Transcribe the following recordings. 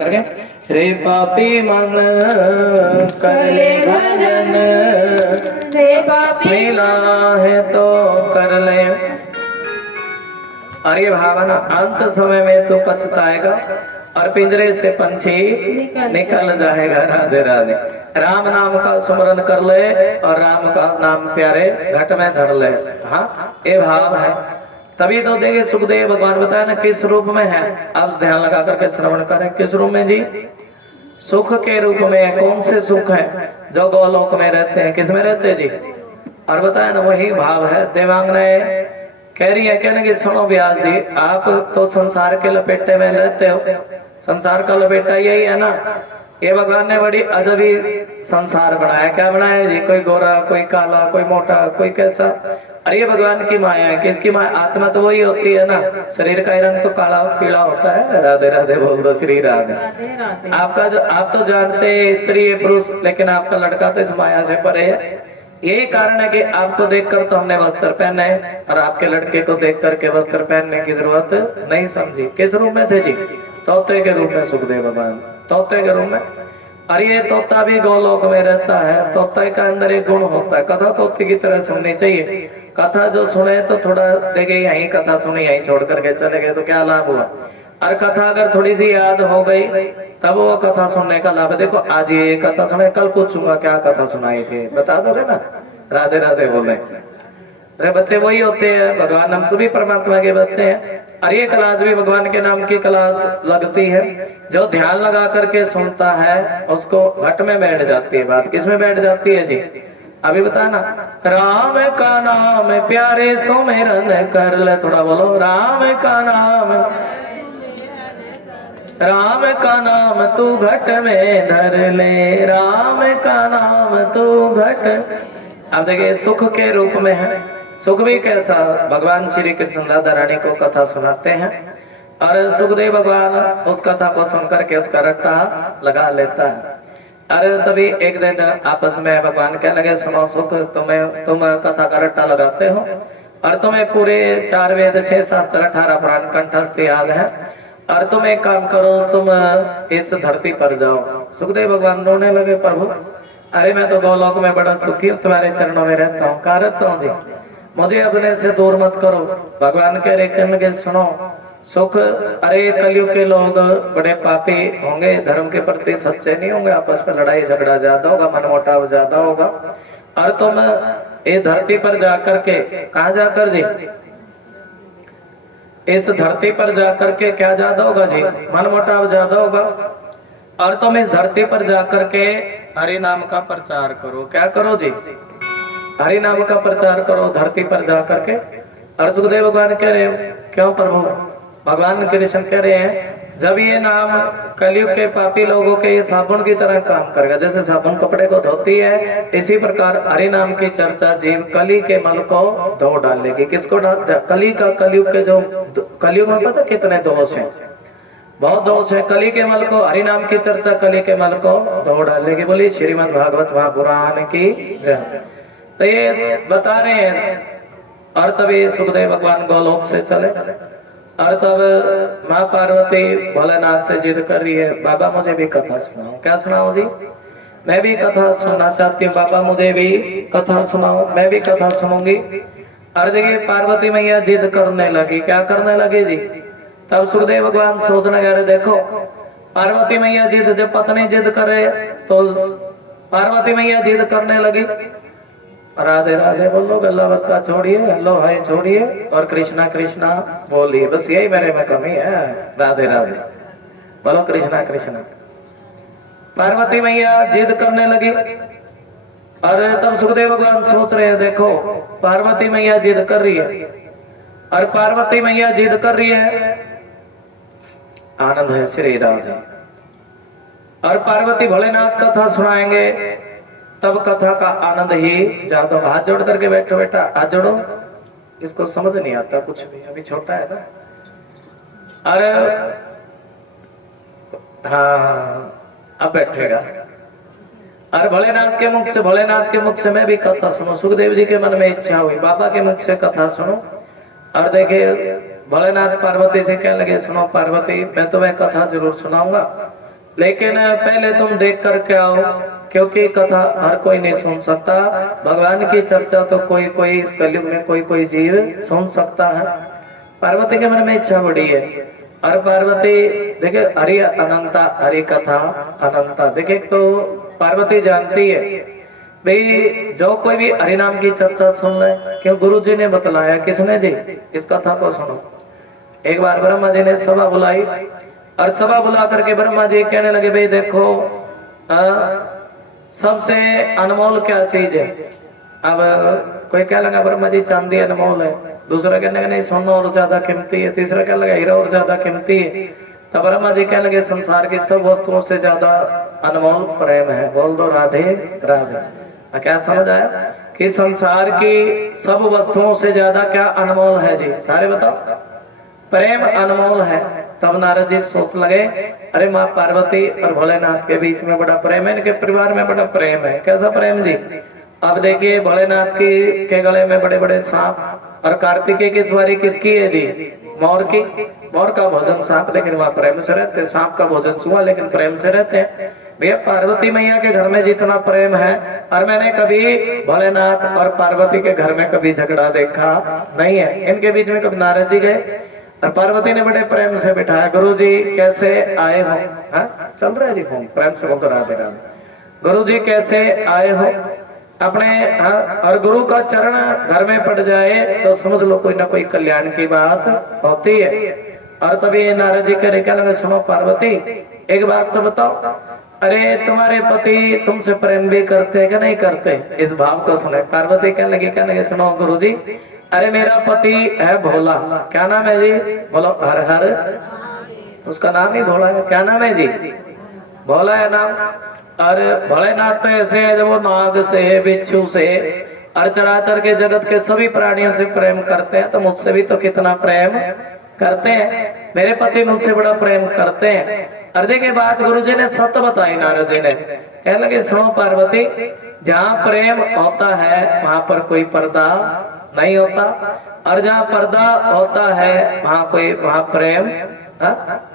रे पापी मन कर ले भजन, रे पापी मिला है तो कर ले। और ये भावना अंत समय में तो पछताएगा और पिंजरे से पंछी निकल जाएगा। राधे राधे। राम नाम का सुमरन कर ले और राम का नाम प्यारे घट में धर ले। हाँ, ये भाव है। तभी तो देखिए सुखदेव भगवान बताया ना किस रूप में है। आप ध्यान लगा करके श्रवण करें। किस रूप में जी? सुख के रूप में। कौन से सुख है? जो गोलोक में रहते हैं। किस में रहते हैं जी? और बताया ना वही भाव है। देवांग ने कह रही है, कहने की सुनो व्यास जी, आप तो संसार के लपेटे में रहते हो। संसार का लपेटा यही है ना। ये भगवान ने बड़ी अजबी संसार बनाया। क्या बनाया जी? कोई गोरा, कोई काला, कोई मोटा, कोई कैसा। अरे ये भगवान की माया है। किसकी माया? आत्मा तो वही होती है ना। शरीर का रंग तो काला पीला होता है। राधे राधे बोल दो श्री राधे। आपका जो आप तो जानते हैं स्त्री है पुरुष, लेकिन आपका लड़का तो इस माया से परे है। यही कारण है कि आपको देखकर तो हमने वस्त्र पहने और आपके लड़के को देख करके वस्त्र पहनने की जरूरत नहीं समझी। किस रूप में थे जी? तोते के रूप में सुखदेव भगवान। तोते के रूप में। और ये तोता भी गोलोक में रहता है। तोता के अंदर एक गुण होता है। कथा तोते की तरह सुननी चाहिए। कथा जो सुने तो थोड़ा देखिए, यही कथा सुनी यही छोड़ करके चले गए तो क्या लाभ हुआ। और कथा अगर थोड़ी सी याद हो गई तब वो कथा सुनने का लाभ है। देखो आज ये कथा सुने, कल पूछूंगा क्या कथा सुनाई थी, बता दोगे ना। राधे राधे बोले। अरे बच्चे वही होते हैं। भगवान हम सभी परमात्मा के बच्चे हैं। और ये क्लास भी भगवान के नाम की क्लास लगती है। जो ध्यान लगा करके सुनता है उसको घट में बैठ जाती है बात। किस में बैठ जाती है जी? अभी बताना। राम का नाम प्यारे सुमिरन कर ले। थोड़ा बोलो। राम का नाम, राम का नाम तू घट में धर ले। राम का नाम तू घट। अब देखिए सुख के रूप में है। सुख भी कैसा? भगवान श्री कृष्ण राधा रानी को कथा सुनाते हैं और सुखदेव भगवान उस कथा को सुनकर के उसका रट्टा लगा लेता है। अरे तभी एक दिन आपस में भगवान कहने लगे, सुनो सुख, तुम कथा का रट्टा लगाते हो और तुम्हें पूरे 4 वेद 6 शास्त्र 18 पुराण कंठस्थ याद है। और तुम एक काम करो, तुम इस धरती पर जाओ। सुखदेव भगवान रोने लगे, प्रभु अरे मैं तो गोलोक में बड़ा सुखी हूँ, तुम्हारे चरणों में रहता हूँ। कहाँ रहता हूँ जी? मुझे अपने से दूर मत करो। भगवान कह रहे, कहने लगे सुनो सुख, अरे कलयुग के लोग बड़े पापी होंगे, धर्म के प्रति सच्चे नहीं होंगे, आपस में लड़ाई झगड़ा ज्यादा होगा, मनमुटाव ज्यादा होगा। और तुम ये धरती पर जाकर के, कहाँ जाकर जी? इस धरती पर जाकर के क्या ज्यादा होगा जी? मनमुटाव ज्यादा होगा। और तुम इस धरती पर जाकर के हरि नाम का प्रचार करो। क्या करो जी? हरि नाम का प्रचार करो धरती पर जाकर के। और सुखदेव भगवान कह रहे हैं, क्यों प्रभु? भगवान कृष्ण कह रहे हैं, जब ये नाम कलयुग के पापी लोगों के ये साबुन की तरह काम करेगा। जैसे साबुन कपड़े को धोती है, इसी प्रकार हरि नाम की चर्चा जीव कली के मल को धो डालेगी। किसको डाल? कली का, कलयुग के जो कलयुग में पता कितने दोष हैं? बहुत दोष है। कली के मल को, हरि नाम की चर्चा कली के मल को धो डालेगी। बोली श्रीमद् भागवत महापुराण की जय। तो ये बता रहे हैं। और तभी सुखदेव भगवान गोलोक से चले और तब माँ पार्वती भोलेनाथ से जिद कर रही है, बाबा मुझे भी कथा सुनाओ। क्या सुनाओ जी? मैं भी कथा सुनना चाहती हूँ बाबा, मुझे भी कथा सुनाओ, मैं भी कथा सुनूंगी। और देखिए पार्वती मैया जिद करने लगी। क्या करने लगी जी? तब सुखदेव भगवान सोचने गए, देखो पार्वती मैया जिद, जब पत्नी जिद करे तो पार्वती मैया जिद करने लगी। राधे राधे बोलो, गल्ला बत्ता छोड़िए, हेलो हाय छोड़िए और कृष्णा कृष्णा बोलिए। बस यही मेरे में कमी है। राधे राधे बोलो, कृष्णा कृष्णा। पार्वती मैया जिद करने लगी। और तब सुखदेव भगवान सोच रहे हैं, देखो पार्वती मैया जिद कर रही है और पार्वती मैया जिद कर रही है, आनंद है श्री राधे। और पार्वती भोलेनाथ कथा सुनाएंगे तब कथा का आनंद ही ज्यादा। हाथ जोड़ करके बैठो बेटा, हाथ जोड़ो। इसको समझ नहीं आता कुछ भी, अभी छोटा है ना। अरे हाँ अब बैठेगा। और भोलेनाथ के मुख से, भोलेनाथ के मुख से मैं भी कथा सुनो। सुखदेव जी के मन में इच्छा हुई, बाबा के मुख से कथा सुनो। और देखिए भोलेनाथ पार्वती से कहने लगे, सुनो पार्वती मैं तुम्हें कथा जरूर सुनाऊंगा, लेकिन पहले तुम देख करके आओ, क्योंकि कथा हर कोई नहीं सुन सकता। भगवान की चर्चा तो कोई कोई इस कलयुग में कोई कोई जीव सुन सकता है। पार्वती के मन में इच्छा बड़ी है, और पार्वती देखे हरि अनंता, हरि कथा अनंता। देखे तो पार्वती जानती है भाई जो कोई भी हरि नाम की चर्चा सुन ले, क्यों गुरु जी ने बतलाया, किसने जी, इस कथा को सुनो। एक बार ब्रह्मा जी ने सभा बुलाई, और सभा बुला करके ब्रह्मा जी कहने लगे भाई देखो सबसे अनमोल क्या चीज है। अब कोई क्या लगा ब्रह्मा जी चांदी अनमोल है, दूसरा कहने लगा नहीं सोना और ज्यादा कीमती है, तीसरा क्या लगा हीरा और ज्यादा कीमती है। तब ब्रह्मा जी कहने लगे संसार की सब वस्तुओं से ज्यादा अनमोल प्रेम है। बोल दो राधे राधे। क्या समझ आया कि संसार की सब वस्तुओं से ज्यादा क्या अनमोल है जी, सारे बताओ। प्रेम अनमोल है। तब नारद जी सोच लगे अरे माँ पार्वती और भोलेनाथ के बीच में बड़ा प्रेम है, इनके परिवार में बड़ा प्रेम है। कैसा प्रेम जी? अब देखिए भोलेनाथ की के गले में बड़े बड़े सांप, और कार्तिकेय की सवारी किसकी है जी? मोर की। मोर का भोजन सांप, लेकिन वहाँ प्रेम से रहते हैं। सांप का भोजन चूहा, लेकिन प्रेम से रहते हैं। भैया पार्वती मैया के घर में जितना प्रेम है, और मैंने कभी भोलेनाथ और पार्वती के घर में कभी झगड़ा देखा नहीं है। इनके बीच में कभी नारद जी गए और पार्वती ने बड़े प्रेम से बिठाया, गुरु जी कैसे आए हो? चल रहा है जी फोन, प्रेम से बोलते राधे राधे। गुरु जी कैसे आए हो अपने? और गुरु का चरण घर में पड़ जाए तो समझ लो कोई ना कोई कल्याण की बात होती है। और तभी नारद जी कह लगे सुनो पार्वती एक बात तो बताओ, अरे तुम्हारे पति तुमसे प्रेम भी करते कि नहीं करते? इस भाव को सुने। पार्वती कहने लगे सुनो गुरु जी, अरे मेरा पति है भोला। क्या नाम है जी? बोलो हर हर। उसका नाम ही भोला है। क्या नाम है जी? भोला है नाम। और भोलेनाथ तो ऐसे है जब वो नाग से, बिच्छू से और चराचर के जगत के सभी प्राणियों से प्रेम करते हैं, तो मुझसे भी तो कितना प्रेम करते हैं। मेरे पति मुझसे बड़ा प्रेम करते हैं। और देखिए बात गुरु जी ने सत्य बताई। नारद जी ने कहने लगे सुनो पार्वती, जहाँ प्रेम होता है वहां पर कोई पर्दा नहीं होता, और जहाँ पर्दा होता है वहाँ प्रेम।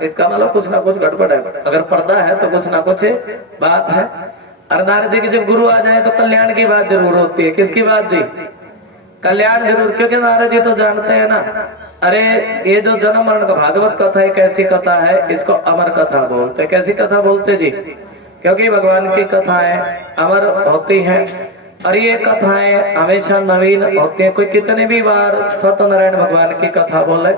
इसका मतलब कुछ ना कुछ गड़बड़ है। अगर पर्दा है तो कुछ ना कुछ बात है। और नारद जी के जब गुरु आ जाए तो कल्याण की बात जरूर होती है। किसकी बात जी? कल्याण जरूर, क्योंकि नारद जी तो जानते हैं ना, अरे ये जो जन्म मरण का भागवत कथा है, कैसी कथा है, इसको अमर कथा बोलते। कैसी कथा बोलते जी? क्योंकि भगवान की कथाएं अमर होती हैं, और ये कथाएं हमेशा नवीन होती हैं। कोई कितने भी बार सत्यनारायण भगवान की कथा बोले,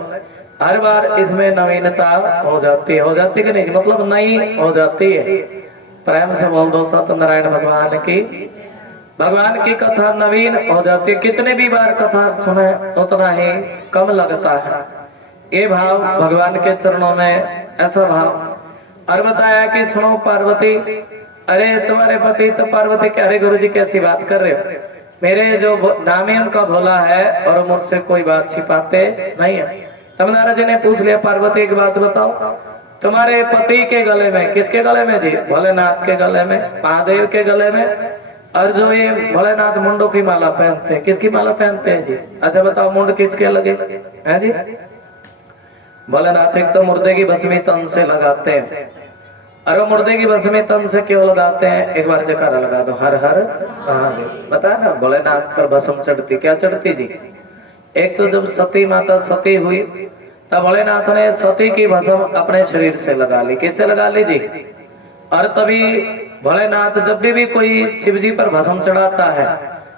हर बार इसमें नवीनता हो जाती कि नहीं? मतलब नई हो जाती है। प्रेम से बोल दो सत्यनारायण भगवान की कथा नवीन हो जाती है। कितने भी बार कथा सुने उतना ही कम लगता है। ये भाव भगवान के चरणों में, ऐसा भाव। और बताया कि सुनो पार्वती, अरे तुम्हारे पति तो पार्वती के, अरे गुरु जी कैसी बात कर रहे हो? मेरे जो नाम है उनका भोला है, और मुझसे कोई बात छिपाते नहीं है। तब नारद जी ने पूछ लिया पार्वती एक बात बताओ, तुम्हारे पति के गले में, किसके गले में जी? भोलेनाथ के गले में, महादेव के गले में। और जो ये भोलेनाथ मुंडों की माला पहनते हैं, किसकी माला पहनते हैं जी? अच्छा बताओ मुंड किसके लगे हैं जी? भोलेनाथ एक तो मुर्दे की भस्मी तन से लगाते हैं। और वो मुर्दे की भस्मी तन से क्यों लगाते हैं? एक बार जयकारा लगा दो हर हर महादेव। बताया ना भोलेनाथ पर भस्म चढ़ती, क्या चढ़ती जी? एक तो जब सती माता सती हुई तब भोलेनाथ ने सती की भस्म अपने शरीर से लगा ली। किससे लगा ली जी? और तभी भोलेनाथ जब भी कोई शिव जी पर भस्म चढ़ाता है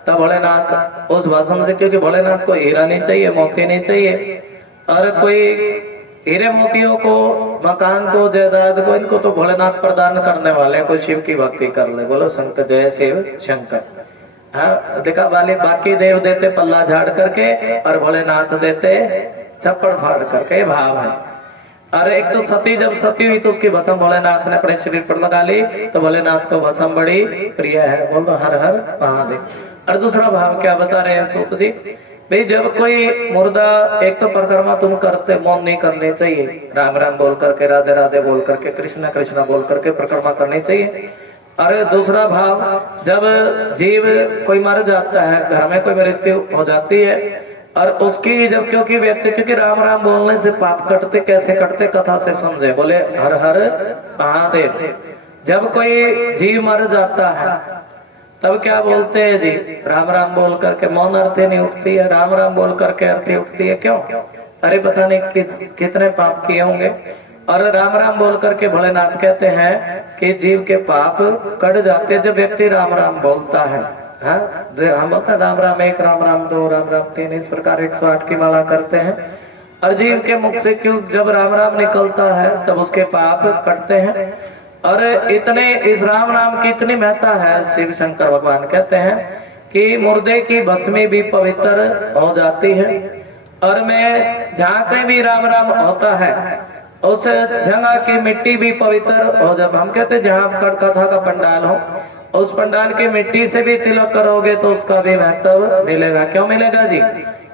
तब भोलेनाथ उस भस्म से, क्योंकि भोलेनाथ को हीरा नहीं चाहिए, मोती नहीं चाहिए, और कोई हीरे मोतियों को, मकान को, जायदाद को, इनको तो भोलेनाथ प्रदान करने वाले। कोई शिव की भक्ति कर ले, बोलो शंकर जय शिव शंकर। हाँ देखा वाले, बाकी देव देते पल्ला झाड़ करके और भोलेनाथ देते चप्पड़ फाड़ करके, भाव है। और एक तो सती जब सती हुई तो उसकी भस्म भोलेनाथ ने अपने शरीर पर लगा ली, तो भोलेनाथ को भस्म बड़ी प्रिय है। बोल दो हर हर महादेव। और दूसरा भाव क्या बता रहे हैं सूत जी? भाई जब कोई मुर्दा, एक तो परिक्रमा तुम करते, मौन नहीं करनी चाहिए, राम राम बोल करके, राधे राधे बोल करके, कृष्णा कृष्णा बोल करके परिक्रमा करनी चाहिए। और दूसरा भाव, जब जीव कोई मर जाता है, घर में कोई मृत्यु हो जाती है, और उसकी जब क्योंकि व्यक्ति क्योंकि राम राम बोलने से पाप कटते, कैसे कटते कथा से समझे। बोले हर हर महादेव। जब कोई जीव मर जाता है तब क्या बोलते हैं जी, राम राम बोल करके मौन अर्थी नहीं उठती है, राम राम बोल करके अर्थी उठती है। क्यों? अरे पता नहीं कितने पाप किए होंगे। और राम राम बोल करके भोलेनाथ कहते हैं कि जीव के पाप कट जाते जब व्यक्ति राम राम बोलता है। हाँ, हम बोलते हैं राम राम एक, राम राम दो, राम राम तीन, इस प्रकार 108 की माला करते हैं। और जीव के मुख से क्यों जब राम राम निकलता है तब उसके पाप कटते हैं। और इतने इस राम नाम की इतनी महत्ता है, शिव शंकर भगवान कहते हैं कि मुर्दे की भस्मी भी पवित्र हो जाती है। और मैं जहाँ कहीं भी राम राम होता है उस जगह की मिट्टी भी पवित्र हो जाए। हम कहते हैं जहाँ कथा का पंडाल हो उस पंडाल की मिट्टी से भी तिलक करोगे तो उसका भी महत्व मिलेगा। क्यों मिलेगा जी?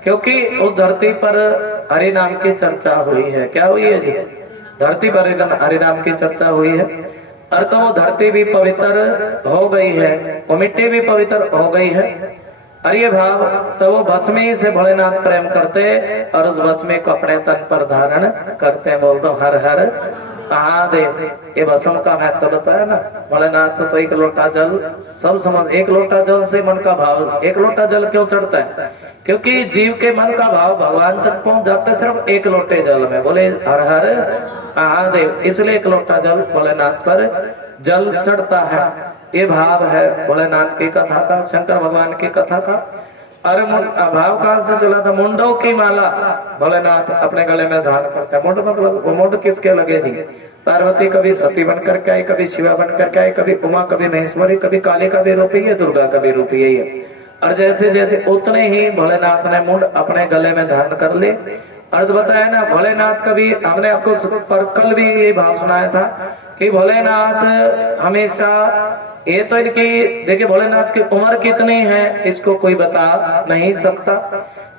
क्योंकि उस धरती पर हरि नाम की चर्चा हुई है। क्या हुई है जी? धरती पर हरि नाम की चर्चा हुई है और तो वो धरती भी पवित्र हो गई है, वो मिट्टी भी पवित्र हो गई है। और ये भाव तो वो भस्मी से भोलेनाथ प्रेम करते और उस भस्मी को अपने तन पर धारण करते हैं। बोल दो हर हर महादेव। ये भस्म का महत्व बताया ना भोलेनाथ। तो एक लोटा जल सब समझ, एक लोटा जल से मन का भाव, एक लोटा जल क्यों चढ़ता है? क्योंकि जीव के मन का भाव भगवान तक पहुंच जाता है सिर्फ एक लोटे जल में। बोले हर हर महादेव, इसलिए एक लोटा जल भोलेनाथ पर जल चढ़ता है। ये भाव है भोलेनाथ की कथा का, शंकर भगवान की कथा का। और भाव कहां से चला था? मुंडों की माला भोलेनाथ अपने गले में धारण करते हैं। मुंड मतलब वो मुंड किसके लगे थी? पार्वती कभी सती बनकर के आई, कभी शिवा बनकर के आई, कभी उमा, कभी महेश्वरी, कभी काली का भी रूप है, दुर्गा का भी रूप यही है। और जैसे जैसे उतने ही भोलेनाथ ने मुंड अपने गले में धारण कर ले। अर्थ बताया ना भोलेनाथ कभी, हमने आपको पर कल भी ये भाव सुनाया था कि भोलेनाथ हमेशा, ये तो इनकी देखिए भोलेनाथ की उम्र कितनी है इसको कोई बता नहीं सकता।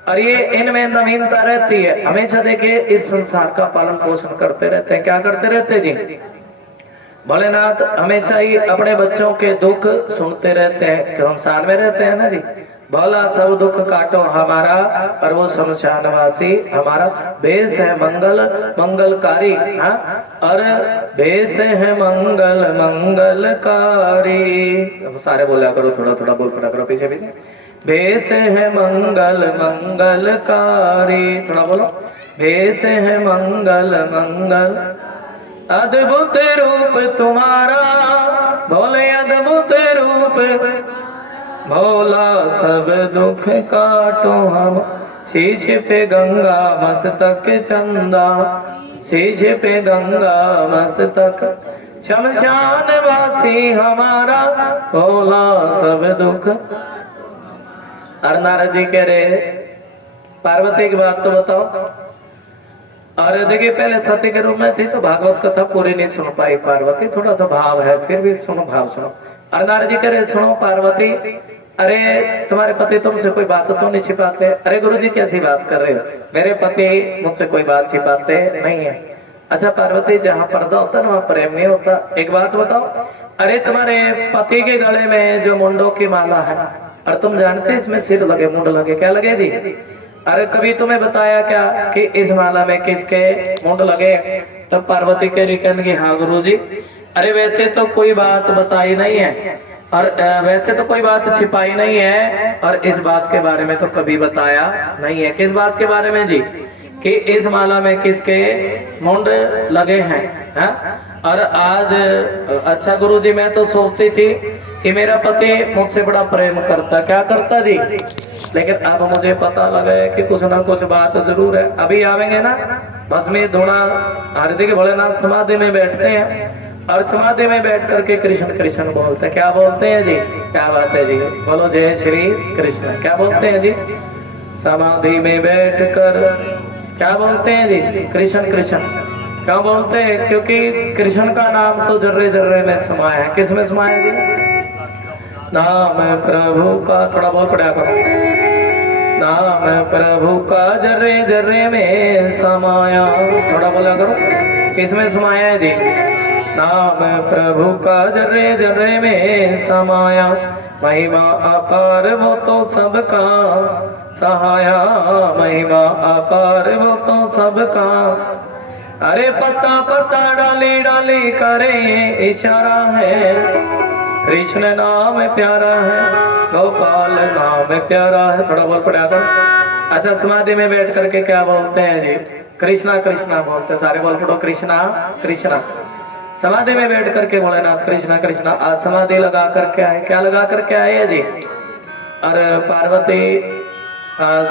और ये इनमें नवीनता रहती है हमेशा। देखिए इस संसार का पालन पोषण करते रहते हैं। क्या करते रहते हैं जी? भोलेनाथ हमेशा ही अपने बच्चों के दुख सुनते रहते हैं। संसार में रहते हैं ना जी, भोला सब दुख काटो हमारा और वो शमशानवासी हमारा। भेष है मंगल मंगलकारी, हाँ, और भेष है मंगल मंगलकारी। सारे बोला करो, थोड़ा थोड़ा बोल पड़ा करो पीछे पीछे। भेष है मंगल मंगलकारी, थोड़ा बोलो। भेष है मंगल मंगल, अद्भुत रूप तुम्हारा भोले, अद्भुत रूप भोला सब दुख काटो हम। शीश पे गंगा मस्तक चंदा, शीश पे गंगा मस्तक, शमशान वासी हमारा भोला सब दुख। और नारद जी कह रहे पार्वती की बात तो बताओ। और देखिए पहले सती के रूप में थी तो भागवत कथा पूरी नहीं सुन पाई पार्वती, थोड़ा सा भाव है, फिर भी सुनो, भाव सुनो। और नारद जी कह रहे सुनो पार्वती, अरे तुम्हारे पति तुमसे कोई बात तो नहीं छिपाते? अरे गुरुजी कैसी बात कर रहे हो? मेरे पति मुझसे कोई बात छिपाते नहीं है। अच्छा पार्वती, जहाँ पर्दा होता है ना वहाँ प्रेम नहीं होता। एक बात बताओ, अरे तुम्हारे पति के गले में जो मुंडों की माला है, और तुम जानते इसमें सिर लगे, मुंड लगे, क्या लगे जी? अरे कभी तुम्हें बताया क्या कि इस माला में किसके मुंड लगे? तब पार्वती कह रही, कहने हाँ गुरुजी। अरे वैसे तो कोई बात बताई नहीं है और वैसे तो कोई बात छिपाई नहीं है, और इस बात के बारे में तो कभी बताया नहीं है। किस बात के बारे में जी? कि इस माला में किसके मुंड लगे हैं, हा? और आज अच्छा गुरुजी, मैं तो सोचती थी कि मेरा पति मुझसे बड़ा प्रेम करता। क्या करता जी? लेकिन अब मुझे पता लगा है कि कुछ ना कुछ बात जरूर है। अभी आवेंगे ना भस्मी धूणा, हरिद्वार के भोलेनाथ समाधि में बैठते हैं और समाधि में बैठ करके कृष्ण कृष्ण बोलते हैं। क्या बोलते हैं जी? क्या बात है जी? बोलो जय श्री कृष्ण। क्या बोलते हैं जी? समाधि में बैठकर क्या बोलते हैं जी? कृष्ण कृष्ण। क्या बोलते हैं? क्योंकि कृष्ण का नाम तो जर्रे जर्रे में समाया है। किस में समाया जी? नाम प्रभु का, थोड़ा बोल पड़ा करो। नाम प्रभु का जर्रे जर्रे में समाया, थोड़ा बोला करो। किस में समाया है जी? नाम प्रभु का जर्रे जर्रे में समाया। महिमा अपार वो तो सबका सहाया, महिमा अपार वो तो सबका। अरे पत्ता पत्ता डाली डाली करे इशारा है, कृष्ण नाम प्यारा है, गोपाल नाम प्यारा है। थोड़ा बोल पड़ा कर। अच्छा, समाधि में बैठ करके क्या बोलते हैं जी? कृष्णा कृष्णा बोलते हैं। सारे बोल पड़ो कृष्णा कृष्णा। समाधि में बैठ करके भोलेनाथ कृष्णा कृष्णा। आज समाधि लगा करके आए। क्या लगा करके आए है जी? और पार्वती आज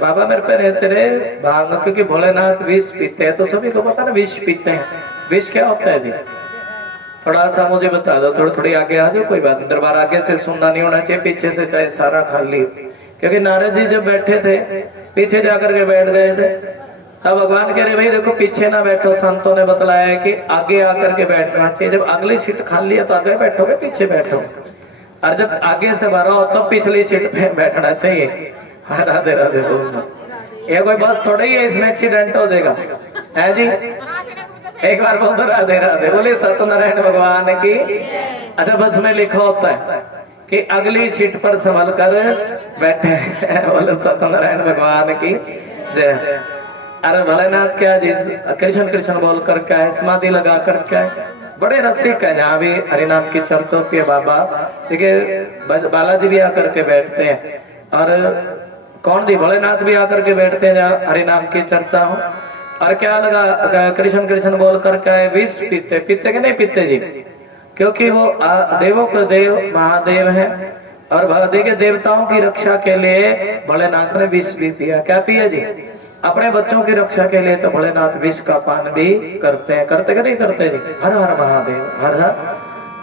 बाबा मेरे पे रहते रहे भांग, क्योंकि भोलेनाथ विष पीते हैं, तो सभी को पता ना विष पीते हैं। विष क्या होता है जी? थोड़ा सा मुझे बता दो, थोड़ी थोड़ी आगे आ जाओ, कोई बात नहीं। दरबार आगे से सुनना नहीं होना चाहिए, पीछे से चाहे सारा खाली। क्योंकि नारद जी जब बैठे थे पीछे जाकर के बैठ गए थे, तब भगवान कह रहे भाई देखो पीछे ना बैठो, संतों ने बतलाया है कि आगे आकर के बैठना चाहिए। जब अगली सीट खाली है तो आगे बैठोगे, पीछे बैठो, और जब आगे से भरो तो पिछली सीट पे बैठना चाहिए। राधे राधे बोलना। ये कोई बस थोड़ी है इसमें एक्सीडेंट हो जाएगा है जी? एक बार बोल दो राधे राधे। बोले सत्यनारायण भगवान की। अच्छा, बस में लिखा होता है कि अगली सीट पर संभल कर बैठे। बोले सत्यनारायण भगवान की जय। अरे भोलेनाथ क्या जी कृष्ण कृष्ण बोल कर क्या है, समाधि लगा कर क्या है। बड़े रसिक है, यहाँ भी हरिनाम की चर्चा होती है। बाबा देखिए बालाजी भी आकर के बैठते हैं, और कौन जी भोलेनाथ भी आकर के बैठते हैं जहाँ हरिनाम की चर्चा हो। और क्या लगा कृष्ण कृष्ण बोल कर क्या है, विष पीते। पीते कि नहीं पीते जी? क्योंकि वो देवों के देव महादेव है, और देखिए देवताओं की रक्षा के लिए भोलेनाथ ने विष भी पिया। क्या पिया जी? अपने बच्चों की रक्षा के लिए तो भोलेनाथ विष का पान भी करते हैं। करते कि नहीं करते जी? हर हर महादेव हर हर।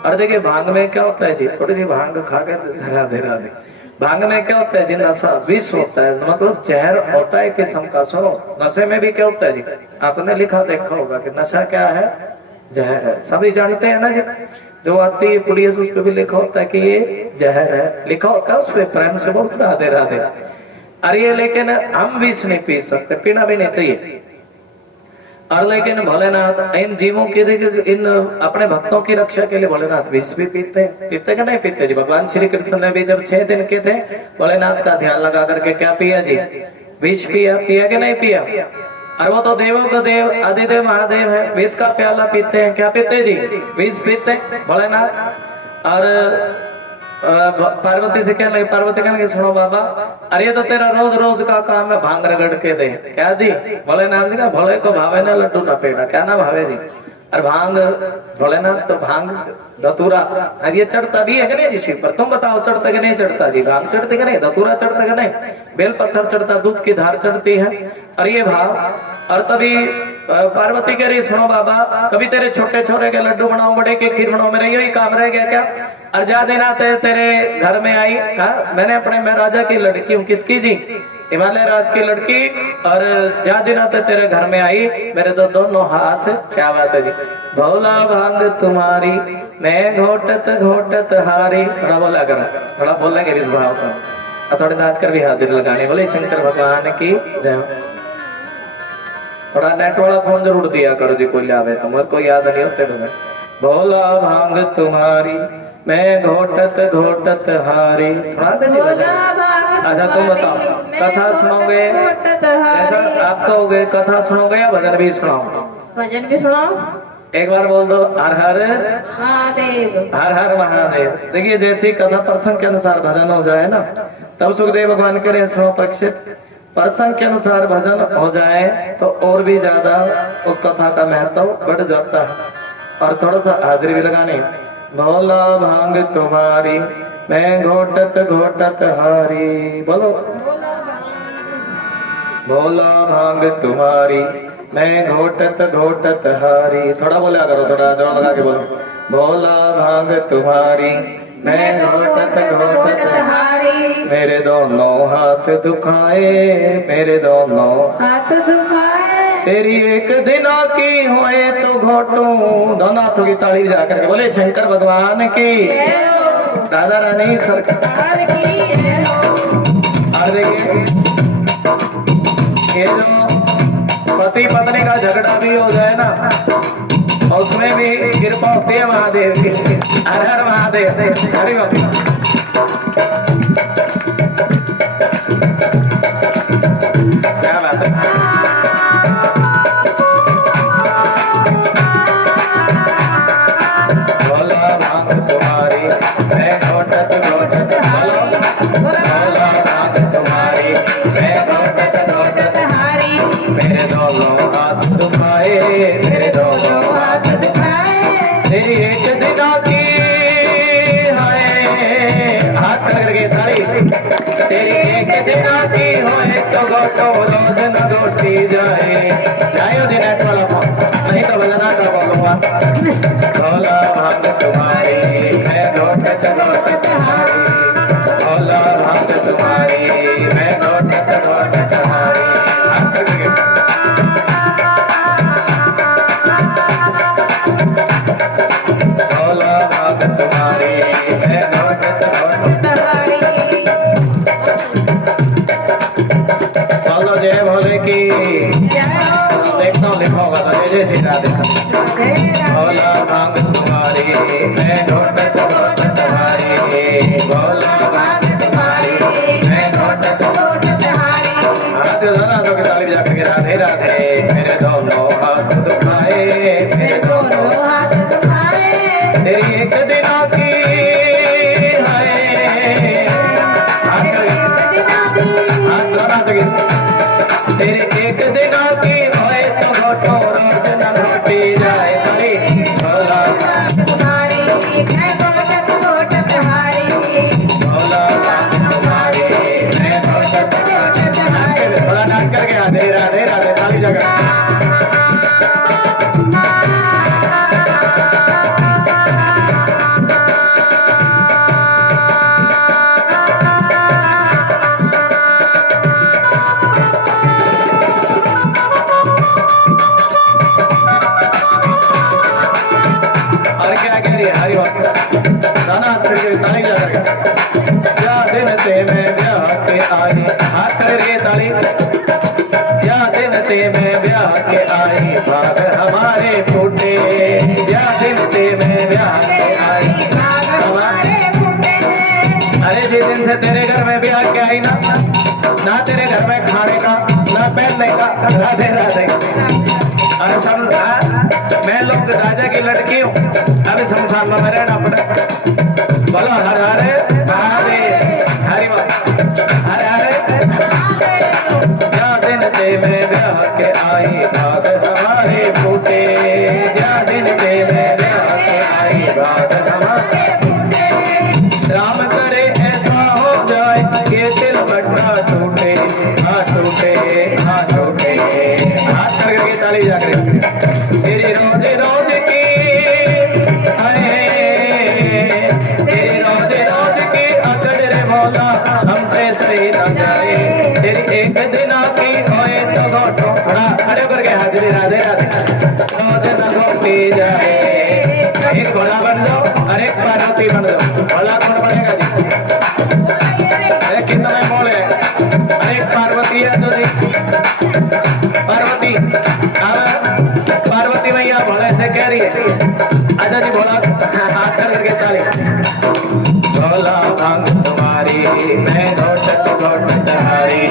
और देखिए भांग में क्या होता है जी? थोड़ी सी भांग खा के राधे राधे। भांग में क्या होता है जी? नशा, विष होता है, मतलब जहर होता है किस्म का। सुनो, नशे में भी क्या होता है जी? आपने लिखा देखा होगा कि नशा क्या है? जहर है। सभी जानते हैं ना जी? जो आती है पुड़िया उस पर भी लिखा होता है कि ये जहर है, लिखा होता है उस पर। प्रेम से बोलते राधे राधे। अरे लेकिन हम विष नहीं पी सकते, पीना भी नहीं चाहिए। और लेकिन भोलेनाथ इन जीवों की, इन अपने भक्तों की रक्षा के लिए भोलेनाथ विष भी पीते हैं। पीते कि नहीं पीते जी? भगवान श्री कृष्ण ने भी जब 6 दिन के थे भोलेनाथ का ध्यान लगा करके क्या पिया जी? विष पिया। पिया कि नहीं पिया? और वो तो देवों का देव आदिदेव महादेव है, विष का प्याला पीते हैं। क्या पीते जी? विष पीते भोलेनाथ। और पार्वती से क्या लगे? पार्वती कहने सुनो बाबा, अरे तो तेरा रोज रोज का काम है भांग रगड़ के दे। क्या जी? भोलेनाथ जी का भोले को भावे ना लड्डू ना पेड़ा। क्या ना भावे जी? और भांग भोलेनाथ तो भांग धतूरा ये चढ़ता भी है कि नहीं जी शिव पर? तुम बताओ चढ़ता कि नहीं चढ़ता जी? भांग चढ़ते कि नहीं? धतूरा चढ़ता कि नहीं? बेल पत्थर चढ़ता, दूध की धार चढ़ती है। और ये भाव। और तभी पार्वती कह रही सुनो बाबा, कभी तेरे छोटे छोरे के लड्डू बनाओ, बड़े के खीर बनाओ, मेरा यही काम रह गया क्या? और जा देना तेरे घर में आई। मैंने अपने मैं राजा की लड़की हूँ। किसकी जी? हिमालय राज की लड़की। और जा देना तेरे घर में आई, मेरे तो दोनों हाथ। क्या बात है जी? भोला भांग तुम्हारी मैं घोटत घोटत हारी। थोड़ा बोला करो, थोड़ा बोलेंगे इस भाव को, और थोड़े नाच कर भी हाजिर लगाने। बोले शंकर भगवान की जय। थोड़ा नेट वाला फोन जरूर दिया करो जी, कोई लावे तो मुझको याद नहीं होते। भोला भांग तुम्हारी मैं घोटत घोटत हारी। सुना दे जी? अच्छा तुम बताओ, कथा सुनोगे? ऐसा आप कहोगे कथा सुनोगे या भजन भी सुनाओ? भजन भी सुनाओ। एक बार बोल दो हर हर महादेव हर हर महादेव। देखिए जैसी कथा प्रसंग के अनुसार भजन हो जाए ना, तब सुखदेव भगवान करे सुनो परीक्षित, प्रसंग के अनुसार भजन हो जाए तो और भी ज्यादा उस कथा का महत्व बढ़ जाता है। और थोड़ा सा हाजिरी भी लगानी। भोला भांग तुम्हारी मैं घोटत घोटत हारी। बोलो भोला भांग तुम्हारी मैं घोटत घोटत हारी। थोड़ा बोला करो, थोड़ा जोर लगा के बोलो। भोला भांग तुम्हारी मैं घोटत घोटत हारी। मेरे दोनों हाथ दुखाए, मेरे दोनों हाथ दुखाए। तेरी एक दिनों की होए तो घोटूं। दोनों हाथों की ताली जाकर के बोले शंकर भगवान की, राधा रानी सरकार की। और देखिए ये जो पति पत्नी का झगड़ा भी हो जाए ना, उसमें भी कृपा होती है महादेव की। हर हर महादेव, हरि ओम। क्या बात है। भोला भांग तुम्हारी मैं घोटत घोटत, भोला भांग तुम्हारी मैं घोटत घोटत, मेरे दोनों हाथ दुखाए, मेरे दोनों हाथ दुखाए, तेरी एक दिनों की है हाथ करके ताली, तेरी एक दिनों की हो तो गोटो रोज न गोटी जाए। जायो दिनेश वाला नहीं तो भजना का बोलूंगा। भोला भांग तुम्हारी मैं घोटत घोटत हारी, भोला भांग तुम्हारी मैं घोटत घोटत हारी। हाथ करके भोला भांग तुम्हारी मैं घोटत घोटत हारी। चलो जय भोले की। देखता हूँ लिखा होगा तो जय श्री राधे। भोला भांग तुम्हारी मैं घोटत घोटत हारी, भोला भांग तुम्हारी मैं घोटत घोटत हारी। हाथ दोनों हाथों की ताली बजा करके राधे राधे, मेरे दोनों हाथ दुखाए, मेरे दोनों हाथ दुखाए, तेरी एक दिनों की है हाथ दोनों हाथों की, तेरे एक दिनों की होए तो घोटो रोज न घोटी जाए तारी। भोला तुम्हारी मैं घोटत घोटत हारी, भोला तुम्हारी मैं घोटत घोटत हारी। थोड़ा नाच करके राधे राधे राधे ताली जगह। और क्या कह रही है हरि ओम। दाना हाथ करके ताली जा करके। या दिन से मैं ब्याह के आई, हाथ करके ताली। या दिन से मैं ब्याह के आई, भाग हमारे फूटे। या दिन से मैं ब्याह के आई, हमारे फूटे। अरे जिस दिन से तेरे घर में ब्याह के आई ना तेरे घर में खाने का ना पहनने का। राधे राधे। और मैं लोग राजा की लड़की हूँ, अभी संसार में रहना पड़े। बोलो हर हरे महादेव, हरि हर हरे। या दिन से मैं ब्याह के आई, भाग हमारे फूटे। या दिन से मैं ब्याह के आई, भाग हमारे फूटे। राम करे ऐसा हो जाए कि दिल बट्टा टूटे, टूटे टूटे। हाथ करके ताली जा कर। तेरी रोज रोज की तेरी रोज रोज की अकड़ रे भोला हमसे सही न जाए। तेरी एक दिन की होए तो घोटो खड़े करके हाजिरी राधे राधे, रोज न घोटी जाए। एक घोड़ा बन जाओ और एक पार्वती बन जाओ। घोड़ा कौन बनेगा जी? अरे कितना बोले अरे एक पार्वती है तो जी पार्वती। पार्वती मैया भोले से कह रही है। अच्छा जी भोला हाथ करके ताली। भोला भांग तुम्हारी मैं घोटत घोटत हारी।